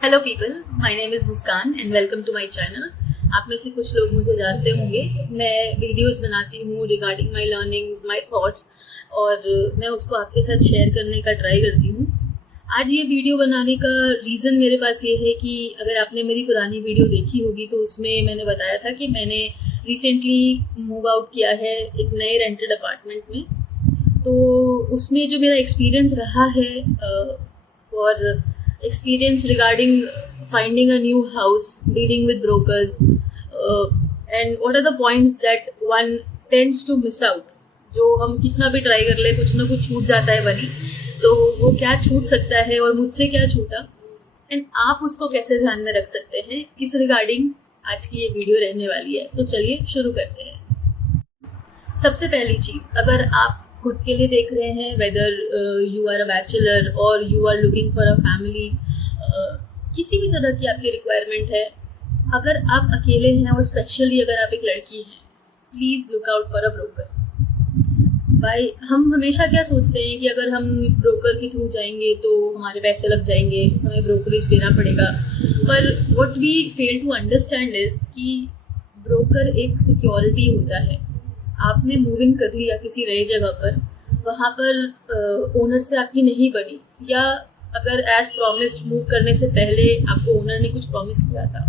Hello people, my name is Muskan and welcome to my channel. आप में से कुछ लोग मुझे जानते होंगे। मैं वीडियोस बनाती हूँ regarding my learnings, my thoughts, और मैं उसको आपके साथ शेयर करने का ट्राई करती हूँ। आज ये वीडियो बनाने का रीज़न मेरे पास ये है कि अगर आपने मेरी पुरानी वीडियो देखी होगी तो उसमें मैंने बताया था कि मैंने रिसेंटली मूव आउट किया है एक नए रेंटेड अपार्टमेंट में। तो उसमें जो मेरा एक्सपीरियंस रहा है for experience regarding finding a new house, dealing with brokers, and what are the points that one tends to miss out. जो हम कितना भी ट्राई कर ले कुछ ना कुछ छूट जाता है बनी, तो वो क्या छूट सकता है और मुझसे क्या छूटा एंड आप उसको कैसे ध्यान में रख सकते हैं, इस रिगार्डिंग आज की ये वीडियो रहने वाली है। तो चलिए शुरू करते हैं। सबसे पहली चीज़, अगर आप खुद के लिए देख रहे हैं, whether you are a bachelor और you are looking for a family, किसी भी तरह की आपकी रिक्वायरमेंट है, अगर आप अकेले हैं और स्पेशली अगर आप एक लड़की हैं, please look out for a broker. भाई, हम हमेशा क्या सोचते हैं कि अगर हम ब्रोकर के थ्रू जाएंगे तो हमारे पैसे लग जाएंगे, हमें ब्रोकरेज देना पड़ेगा। पर what we fail to understand is कि ब्रोकर एक सिक्योरिटी होता है। आपने मूव इन कर लिया किसी नई जगह पर, वहाँ पर ओनर से आपकी नहीं बनी, या अगर एज प्रॉमिस्ड मूव करने से पहले आपको ओनर ने कुछ प्रॉमिस किया था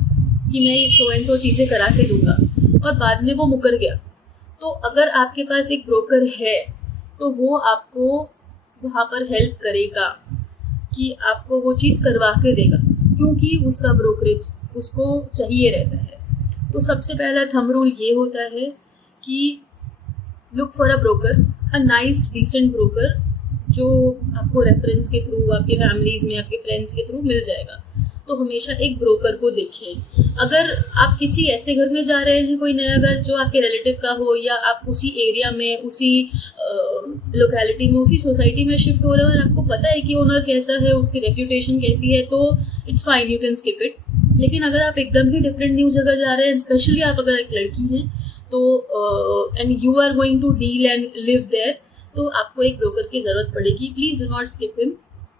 कि मैं ये सो एंड सो चीज़ें करा के दूंगा और बाद में वो मुकर गया, तो अगर आपके पास एक ब्रोकर है तो वो आपको वहाँ पर हेल्प करेगा कि आपको वो चीज़ करवा के देगा, क्योंकि उसका ब्रोकरेज उसको चाहिए रहता है। तो सबसे पहला थंब रूल ये होता है कि look for a broker, a nice decent broker, जो आपको रेफरेंस के थ्रू, आपके फैमिलीज में, आपके फ्रेंड्स के थ्रू मिल जाएगा। तो हमेशा एक ब्रोकर को देखें। अगर आप किसी ऐसे घर में जा रहे हैं, कोई नया घर जो आपके रिलेटिव का हो, या आप उसी एरिया में, उसी लोकेलिटी में, उसी सोसाइटी में शिफ्ट हो रहे हो और आपको पता है कि ओनर कैसा है, उसकी रेप्यूटेशन कैसी है, तो it's fine, you can skip it. लेकिन अगर आप एकदम ही डिफरेंट न्यू जगह जा रहे हैं, स्पेशली आप अगर एक लड़की हैं, तो and you are going to deal and live there, तो आपको एक ब्रोकर की ज़रूरत पड़ेगी। Please do not skip him,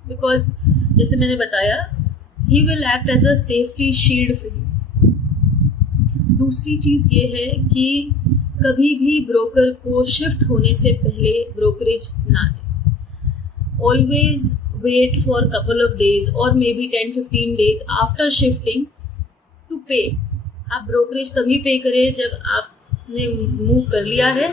because जैसे मैंने बताया, he will act as a safety shield for you. दूसरी चीज़ ये है कि कभी भी ब्रोकर को शिफ्ट होने से पहले ब्रोकरेज ना दें। Always wait for couple of days और maybe 10-15 days after shifting to pay. आप ब्रोकरेज तभी पे करें जब आपने मूव कर लिया है,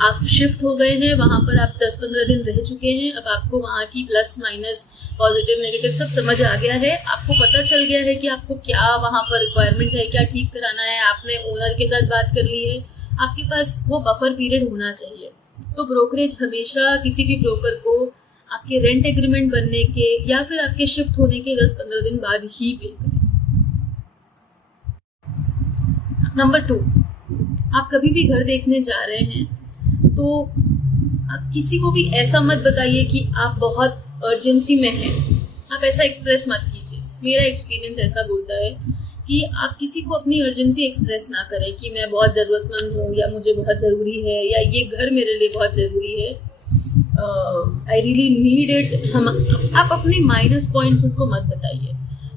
आप शिफ्ट हो गए हैं, वहाँ पर आप 10-15 दिन रह चुके हैं, अब आपको वहाँ की प्लस माइनस, पॉजिटिव नेगेटिव सब समझ आ गया है, आपको पता चल गया है कि आपको क्या वहाँ पर रिक्वायरमेंट है, क्या ठीक कराना है, आपने ओनर के साथ बात कर ली है, आपके पास वो बफर पीरियड होना चाहिए। तो ब्रोकरेज हमेशा किसी भी ब्रोकर को आपके रेंट एग्रीमेंट बनने के या फिर आपके शिफ्ट होने के 10-15 दिन बाद ही पे करें। नंबर 2, आप कभी भी घर देखने जा रहे हैं तो आप किसी को भी ऐसा मत बताइए कि आप बहुत अर्जेंसी में हैं। आप ऐसा एक्सप्रेस मत कीजिए। मेरा एक्सपीरियंस ऐसा बोलता है कि आप किसी को अपनी अर्जेंसी एक्सप्रेस ना करें कि मैं बहुत ज़रूरतमंद हूँ, या मुझे बहुत ज़रूरी है, या ये घर मेरे लिए बहुत ज़रूरी है, आई रियली नीड इट। आप अपने माइनस पॉइंट्स उनको मत बताइए।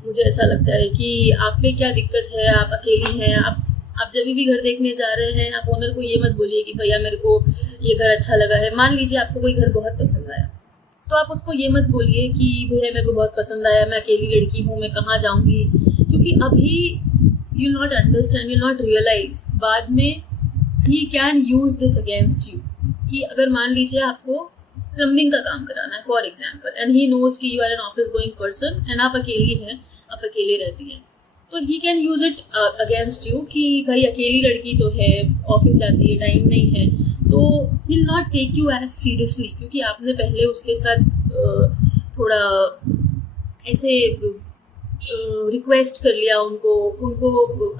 मुझे ऐसा लगता है कि आप में क्या दिक्कत है, आप अकेली हैं, आप जब भी घर देखने जा रहे हैं, आप ओनर को ये मत बोलिए कि भैया मेरे को ये घर अच्छा लगा है। मान लीजिए आपको कोई घर बहुत पसंद आया, तो आप उसको ये मत बोलिए कि भैया मेरे को बहुत पसंद आया, मैं अकेली लड़की हूँ, मैं कहाँ जाऊँगी, क्योंकि अभी you not understand, you not realize, बाद में he can use this against you. कि अगर मान लीजिए आपको प्लम्बिंग का काम कराना है for example, and he knows कि you are an office going person and आप अकेली हैं, आप अकेले रहती हैं, तो he can use it against you कि भाई अकेली लड़की तो है, ऑफिस जाती है, टाइम नहीं है, तो he will not take you as seriously, क्योंकि आपने पहले उसके साथ थोड़ा ऐसे रिक्वेस्ट कर लिया, उनको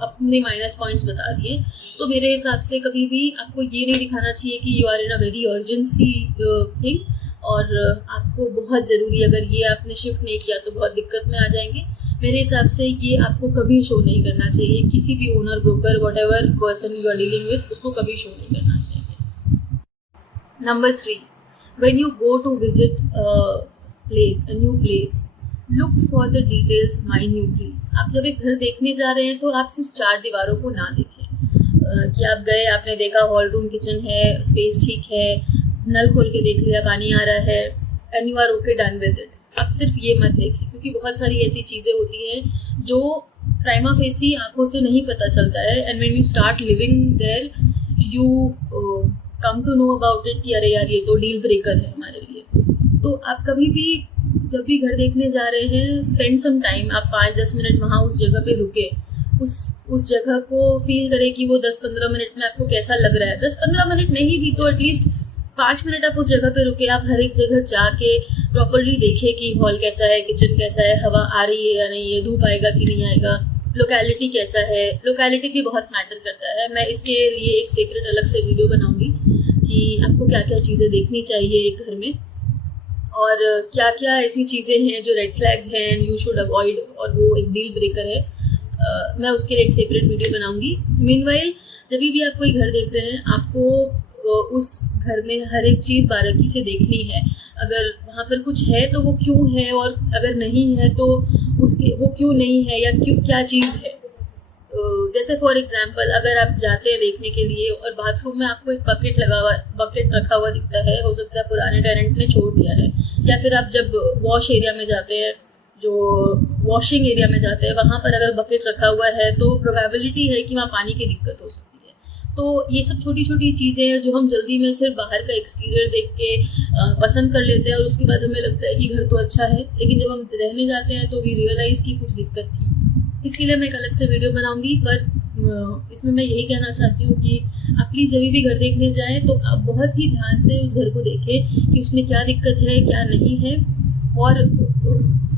अपने माइनस पॉइंट्स बता दिए। तो मेरे हिसाब से कभी भी आपको ये नहीं दिखाना चाहिए कि you are in a very urgency thing, और आपको बहुत ज़रूरी, अगर ये आपने शिफ्ट नहीं किया तो बहुत दिक्कत में आ जाएंगे। मेरे हिसाब से ये आपको कभी शो नहीं करना चाहिए, किसी भी owner, broker, whatever person you are dealing with, उसको कभी शो नहीं करना चाहिए। Number 3, when you go to visit a place, a new place, look for the details minutely. आप जब एक घर देखने जा रहे हैं तो आप सिर्फ 4 दीवारों को ना देखें कि आप गए, आपने देखा हॉल रूम किचन है, स्पेस ठीक है, नल खोल के देख लिया पानी आ रहा है and you are okay done with it. आप सिर्फ ये मत देखें, क्योंकि बहुत सारी ऐसी चीज़ें होती हैं जो प्राइमा फेसी आंखों से नहीं पता चलता है, and when you start living there you come to know about it कि अरे यार ये तो डील ब्रेकर है हमारे लिए। तो आप कभी भी जब भी घर देखने जा रहे हैं, स्पेंड सम टाइम, आप 5-10 मिनट वहाँ उस जगह पे रुके, उस जगह को फील करें कि वो 10-15 मिनट में आपको कैसा लग रहा है। 10-15 मिनट नहीं भी तो एटलीस्ट 5 मिनट आप उस जगह पे रुके, आप हर एक जगह जाके प्रॉपरली देखें कि हॉल कैसा है, किचन कैसा है, हवा आ रही है या नहीं है, धूप आएगा कि नहीं आएगा, लोकेलिटी कैसा है। लोकेलिटी भी बहुत मैटर करता है। मैं इसके लिए एक सेपरेट अलग से वीडियो बनाऊंगी कि आपको क्या क्या चीज़ें देखनी चाहिए एक घर में, और क्या क्या ऐसी चीज़ें हैं जो रेड फ्लैग्स हैं यू शुड अवॉइड, और वो एक डील ब्रेकर है। मैं उसके लिए एक सेपरेट वीडियो बनाऊंगी। मीनवाइल जब भी आप कोई घर देख रहे हैं, आपको उस घर में हर एक चीज़ बारीकी से देखनी है। अगर वहाँ पर कुछ है तो वो क्यों है, और अगर नहीं है तो उसके वो क्यों नहीं है, या क्यों क्या चीज़ है। जैसे फॉर एग्जांपल अगर आप जाते हैं देखने के लिए और बाथरूम में आपको एक बकेट रखा हुआ दिखता है, हो सकता है पुराने टेनेंट ने छोड़ दिया है, या फिर आप जब वॉश एरिया में जाते हैं, जो वॉशिंग एरिया में जाते हैं, वहाँ पर अगर बकेट रखा हुआ है तो प्रोबेबिलिटी है कि वहाँ पानी की दिक्कत हो सकती है। तो ये सब छोटी छोटी चीज़ें हैं जो हम जल्दी में सिर्फ बाहर का एक्सटीरियर देख के पसंद कर लेते हैं, और उसके बाद हमें लगता है कि घर तो अच्छा है, लेकिन जब हम रहने जाते हैं तो वी रियलाइज़ की कुछ दिक्कत थी। इसके लिए मैं एक अलग से वीडियो बनाऊंगी, पर इसमें मैं यही कहना चाहती हूँ कि आप प्लीज़ जब भी घर देखने जाएँ तो आप बहुत ही ध्यान से उस घर को देखें कि उसमें क्या दिक्कत है, क्या नहीं है, और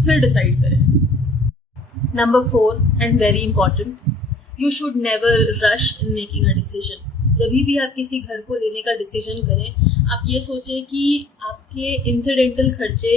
फिर डिसाइड करें। Number 4 and very important, you should never rush in making a decision. जब भी आप किसी घर को लेने का डिसीजन करें, आप ये सोचें कि आपके इंसिडेंटल खर्चे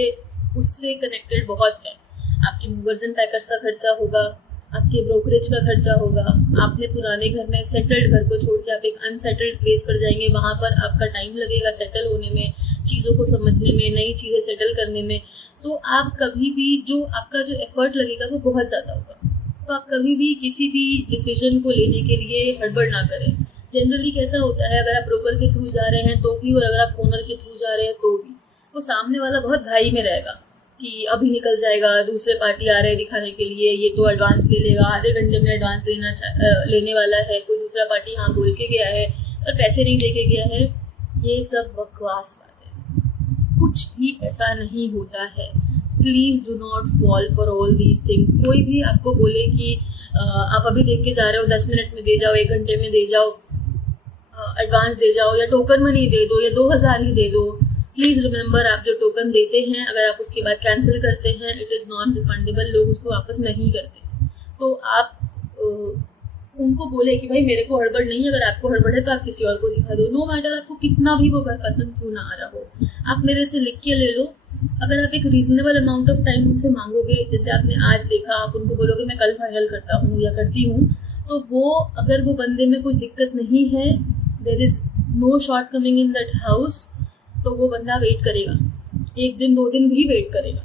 उससे कनेक्टेड बहुत हैं। आपके मूवर्स एंड पैकर्स का खर्चा होगा, आपके ब्रोकरेज का खर्चा होगा, आपने पुराने घर में सेटल्ड घर को छोड़ के आप एक अनसेटल्ड प्लेस पर जाएंगे, वहाँ पर आपका टाइम लगेगा सेटल होने में, चीज़ों को समझने में, नई चीज़ें सेटल करने में। तो आप कभी भी आपका जो एफर्ट लगेगा वो बहुत ज़्यादा होगा। तो आप कभी भी किसी भी डिसीजन को लेने के लिए हड़बड़ ना करें। जनरली कैसा होता है, अगर आप ब्रोकर के थ्रू जा रहे हैं तो भी, और अगर आप ओनर के थ्रू जा रहे हैं तो भी, तो सामने वाला बहुत घाई में रहेगा कि अभी निकल जाएगा, दूसरे पार्टी आ रहे हैं दिखाने के लिए, ये तो एडवांस ले लेगा, आधे घंटे में एडवांस लेने वाला है, कोई दूसरा पार्टी हाँ बोल के गया है और पैसे नहीं दे के गया है। ये सब बकवास बात है, कुछ भी ऐसा नहीं होता है। Please do not fall for all these things. कोई भी आपको बोले कि आप अभी देख के जा रहे हो, 10 मिनट में दे जाओ, 1 घंटे में दे जाओ, एडवांस दे जाओ, या टोकन मनी दे दो, या 2000 ही दे दो, प्लीज़ रिमेंबर, आप जो टोकन देते हैं अगर आप उसके बाद कैंसिल करते हैं, इट इज़ नॉन रिफंडेबल, लोग उसको वापस नहीं करते। तो आप उनको बोले कि भाई मेरे को हड़बड़ नहीं है, अगर आपको हड़बड़ है तो आप किसी और को दिखा दो। नो मैटर आपको कितना भी वो घर पसंद क्यों ना आ रहा हो, आप मेरे से लिख के ले लो। अगर आप एक रीजनेबल अमाउंट ऑफ टाइम उनसे मांगोगे, जैसे आपने आज देखा, आप उनको बोलोगे मैं कल फाइनल करता हूँ या करती हूँ, तो वो अगर वो बंदे में कुछ दिक्कत नहीं है, there is no shortcoming in that house, तो वो बंदा वेट करेगा, 1 दिन 2 दिन भी वेट करेगा।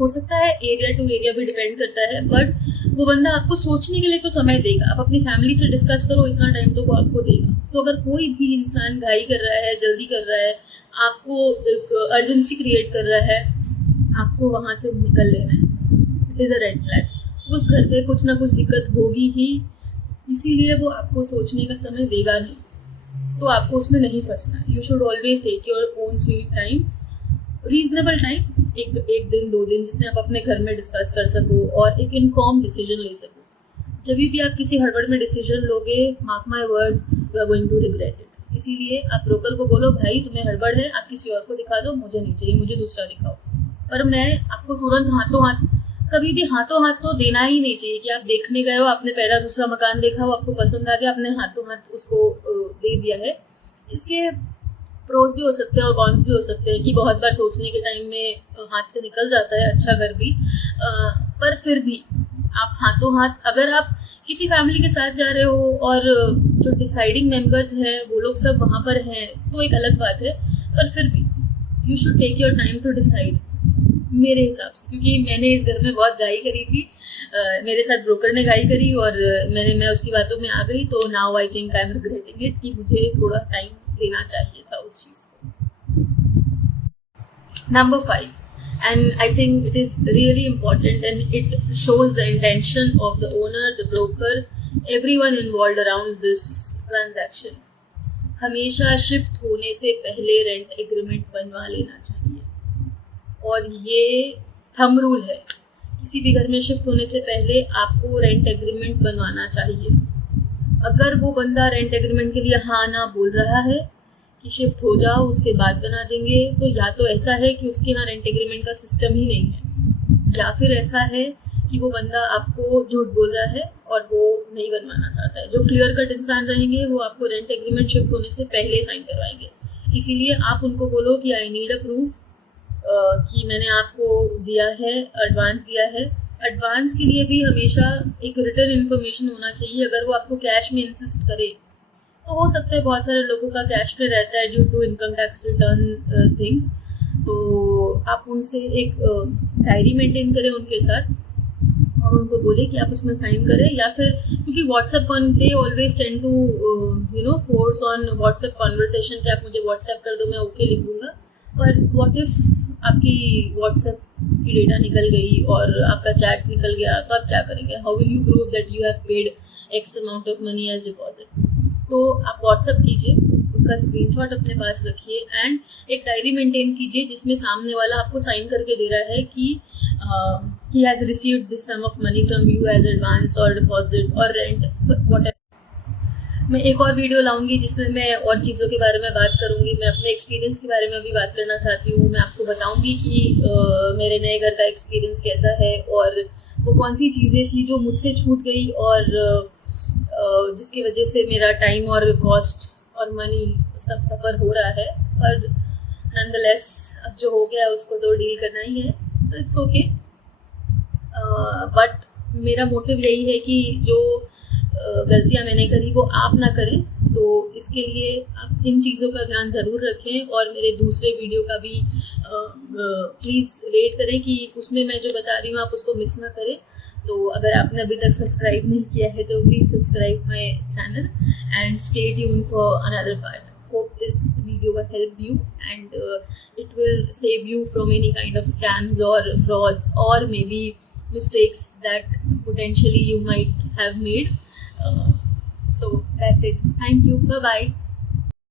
हो सकता है एरिया टू एरिया भी डिपेंड करता है, बट वो बंदा आपको सोचने के लिए तो समय देगा। आप अपनी फैमिली से डिस्कस करो, इतना टाइम तो वो आपको देगा। तो अगर कोई भी इंसान घाई कर रहा है, जल्दी कर रहा है, आपको एक अर्जेंसी क्रिएट कर रहा है, आपको वहाँ से निकल लेना है। It is a red flag. उस घर पे कुछ ना कुछ दिक्कत होगी ही, इसीलिए वो आपको सोचने का समय देगा नहीं, तो आपको उसमें नहीं फंसना है। You should always take your own sweet time, reasonable time, एक दिन 2 दिन, जिसमें आप अपने घर में डिस्कस कर सको और एक इन्फॉर्म डिसीजन ले सको। जब भी आप किसी हड़बड़ में डिसीजन लोगे, mark my words, you are going to regret it. इसीलिए आप ब्रोकर को बोलो भाई तुम्हें हड़बड़ है, आप किसी और को दिखा दो, मुझे नहीं चाहिए, मुझे दूसरा दिखाओ। पर मैं आपको तुरंत हाथों हाथ, कभी भी हाथों हाथ तो देना ही नहीं चाहिए कि आप देखने गए हो, आपने पहला दूसरा मकान देखा हो, आपको पसंद आ गया, आपने हाथों हाथ उसको दे दिया है। इसके प्रोज भी हो सकते हैं और कॉन्स भी हो सकते हैं कि बहुत बार सोचने के टाइम में हाथ से निकल जाता है अच्छा घर भी, पर फिर भी आप हाथों हाथ, अगर आप किसी फैमिली के साथ जा रहे हो और जो डिसाइडिंग मेंबर्स हैं वो लोग सब वहाँ पर हैं तो एक अलग बात है, पर फिर भी you should take your time to decide. मेरे हिसाब से, क्योंकि मैंने इस घर में बहुत गाई करी थी, मेरे साथ ब्रोकर ने गाई करी और मैं उसकी बातों में आ गई, तो now I think I am regretting it कि मुझे थोड़ा टाइम देना चाहिए था उस चीज़ को। Number 5, and I think it is really important and it shows the intention of the owner, the broker, everyone involved around this transaction. हमेशा shift होने से पहले रेंट एग्रीमेंट बनवा लेना चाहिए, और ये थंब रूल है, किसी भी घर में शिफ्ट होने से पहले आपको रेंट एग्रीमेंट बनवाना चाहिए। अगर वो बंदा रेंट एग्रीमेंट के लिए हाँ ना बोल रहा है कि शिफ्ट हो जाओ उसके बाद बना देंगे, तो या तो ऐसा है कि उसके यहाँ रेंट एग्रीमेंट का सिस्टम ही नहीं है, या फिर ऐसा है कि वो बंदा आपको झूठ बोल रहा है और वो नहीं बनवाना चाहता है। जो क्लियर कट इंसान रहेंगे वो आपको रेंट एग्रीमेंट शिफ्ट होने से पहले साइन करवाएंगे। इसीलिए आप उनको बोलो कि आई नीड अ प्रूफ कि मैंने आपको दिया है, एडवांस दिया है। एडवांस के लिए भी हमेशा एक रिटर्न इन्फॉर्मेशन होना चाहिए। अगर वो आपको कैश में इंसिस्ट करे, तो हो सकता है बहुत सारे लोगों का कैश में रहता है due to income tax return things, तो आप उनसे एक डायरी मेंटेन करें उनके साथ और उनको बोले कि आप उसमें साइन करें। या फिर क्योंकि WhatsApp they always tend to force on WhatsApp conversation कि आप मुझे व्हाट्सएप कर दो, मैं ओके लिख दूंगा। पर व्हाट इफ आपकी व्हाट्सएप की डेटा निकल गई और आपका चैट निकल गया, तो आप क्या करेंगे? How will you prove that you have paid X amount of money as deposit? तो आप व्हाट्सएप कीजिए, उसका स्क्रीनशॉट अपने पास रखिए एंड एक डायरी मेंटेन कीजिए जिसमें सामने वाला आपको साइन करके दे रहा है कि he has received this sum of money from you as advance or deposit or rent whatever। मैं एक और वीडियो लाऊंगी जिसमें मैं और चीज़ों के बारे में बात करूंगी। मैं अपने एक्सपीरियंस के बारे में भी बात करना चाहती हूँ। मैं आपको बताऊंगी कि मेरे नए घर का एक्सपीरियंस कैसा है और वो कौन सी चीज़ें थी जो मुझसे छूट गई और जिसकी वजह से मेरा टाइम और कॉस्ट और मनी सब सफ़र हो रहा है। पर नॉनदलेस अब जो हो गया है उसको तो डील करना ही है, तो इट्स ओके। बट मेरा मोटिव यही है कि जो गलतियां मैंने करी वो आप ना करें, तो इसके लिए आप इन चीज़ों का ध्यान ज़रूर रखें। और मेरे दूसरे वीडियो का भी प्लीज़ वेट करें कि उसमें मैं जो बता रही हूँ आप उसको मिस ना करें। तो अगर आपने अभी तक सब्सक्राइब नहीं किया है तो please subscribe my channel and stay tune for another part. Hope this video will help you and it will save you from any kind of scams or frauds or maybe mistakes that potentially you might have made. So that's it. Thank you. Bye bye.